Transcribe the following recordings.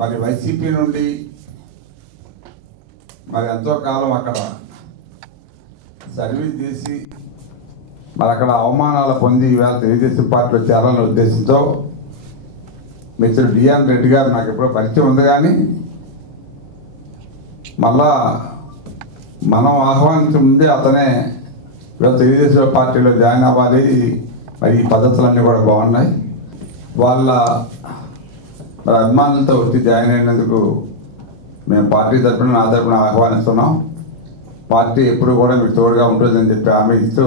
మరి వైసీపీ నుండి మరి ఎంతో కాలం అక్కడ సర్వీస్ చేసి మరి అక్కడ అవమానాలు పొంది ఈవేళ తెలుగుదేశం పార్టీలో చేరాలనే ఉద్దేశంతో మిస్టర్ డిఎన్ రెడ్డి గారు నాకు ఎప్పుడో పరిచయం ఉంది, కానీ మళ్ళా మనం ఆహ్వానించే ముందే అతనే తెలుగుదేశం పార్టీలో జాయిన్ అవ్వాలి, మరి ఈ పద్ధతులన్నీ కూడా బాగున్నాయి, వాళ్ళ మరి అభిమానులతో వచ్చి జాయిన్ అయినందుకు మేము పార్టీ తరఫున నా తరఫున ఆహ్వానిస్తున్నాం. పార్టీ ఎప్పుడు కూడా మీకు తోడుగా ఉంటుందని చెప్పి హామీ ఇస్తూ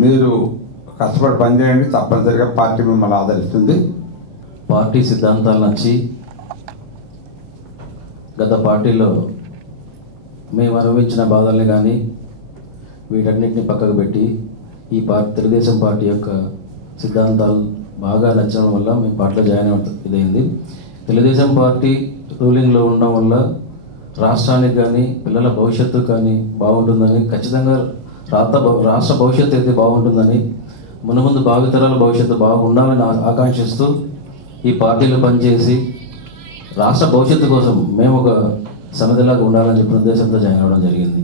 మీరు కష్టపడి పనిచేయండి, తప్పనిసరిగా పార్టీ మిమ్మల్ని ఆదరిస్తుంది. పార్టీ సిద్ధాంతాలు నచ్చి గత పార్టీలో మేము అనుభవించిన బాధల్ని కానీ వీటన్నిటిని పక్కకు పెట్టి ఈ తెలుగుదేశం పార్టీ యొక్క సిద్ధాంతాలు బాగా నచ్చడం వల్ల మేము పార్టీలో జాయిన్ ఇదైంది. తెలుగుదేశం పార్టీ రూలింగ్లో ఉండడం వల్ల రాష్ట్రానికి కానీ పిల్లల భవిష్యత్తు కానీ బాగుంటుందని, ఖచ్చితంగా రాష్ట్ర భవిష్యత్తు అయితే బాగుంటుందని, మునుముందు భావితరాల భవిష్యత్తు బాగుండాలని ఆకాంక్షిస్తూ ఈ పార్టీలో పనిచేసి రాష్ట్ర భవిష్యత్తు కోసం మేము ఒక సమితిలాగా ఉండాలని చెప్పిన ఉద్దేశంతో జాయిన్ అవ్వడం జరిగింది.